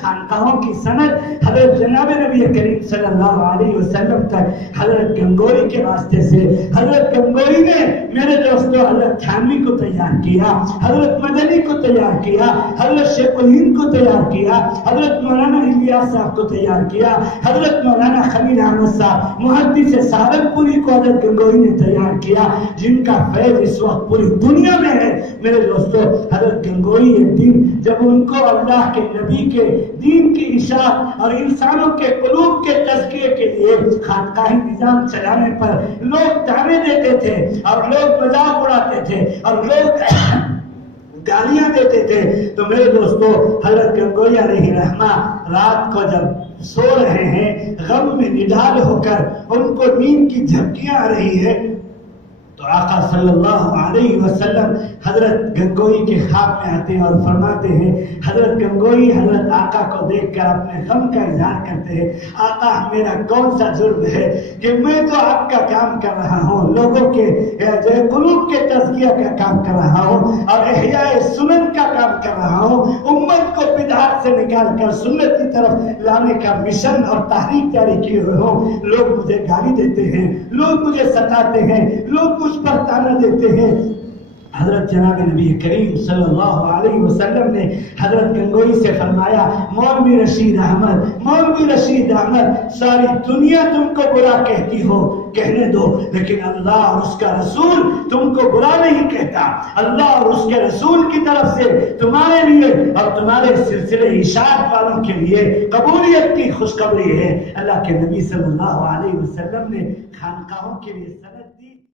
خانقاہوں کی سند حضرت جناب نبی کریم صلی اللہ علیہ وسلم تک حضرت گنگوہی کے واسطے سے حضرت گنگوہی نے میرے دوستو حضرت تھانوی کو تیار کیا، حضرت مدنی کو تیار کیا، حضرت شیخ الہند کو تیار کیا، حضرت مولانا الیاس صاحب کو تیار کیا، حضرت مولانا خلیل احمد صاحب محدث سہارنپوری کو حضرت گنگوہی نے تیار کیا، جن کا فیض اس وقت پوری دنیا میں ہے۔ میرے دوستو حضرت گنگوہی ایک دن جب ان کو اللہ کے نبی کے دین کی اشاعت اور انسانوں کے قلوب کے تزکیے کے لیے خانقاہی نظام چلانے پر لوگ طعنے دیتے تھے اور لوگ مذاق اڑاتے تھے اور لوگ گالیاں دیتے تھے، تو میرے دوستو حضرت گنگوہی علیہ رحمہ رات کو جب سو رہے ہیں غم میں نڈال ہو کر ان کو نیند کی جھپکیاں آ رہی ہے، تو آقا صلی اللہ علیہ وسلم حضرت گنگوہی کے خواب میں آتے ہیں اور فرماتے ہیں، حضرت گنگوہی حضرت آقا کو دیکھ کر اپنے غم کا اظہار کرتے ہیں، آقا میرا کون سا جرم ہے کہ میں تو آپ کا کام کر رہا ہوں، لوگوں کے قلوب کے تزکیہ کا کام کر رہا ہوں اور احیاء سنت کا کام کر رہا ہوں، امت کو بدعات سے نکال کر سنت کی طرف لانے کا مشن اور تحریک جاری کیے ہوئے ہوں، لوگ مجھے گالی دیتے ہیں، لوگ مجھے ستاتے ہیں، لوگ مجھ پر تانا دیتے ہیں۔ حضرت جناب نبی کریم صلی اللہ علیہ وسلم نے حضرت گنگوہی سے فرمایا، مولوی رشید احمد ساری دنیا تم کو برا کہتی ہو، کہنے دو، لیکن اللہ اور اس کا رسول تم کو برا نہیں کہتا۔ اللہ اور اس کے رسول کی طرف سے تمہارے لیے اور تمہارے سلسلے اشاعت والوں کے لیے قبولیت کی خوشخبری ہے۔ اللہ کے نبی صلی اللہ علیہ وسلم نے خانقاہوں کے لیے سند دی۔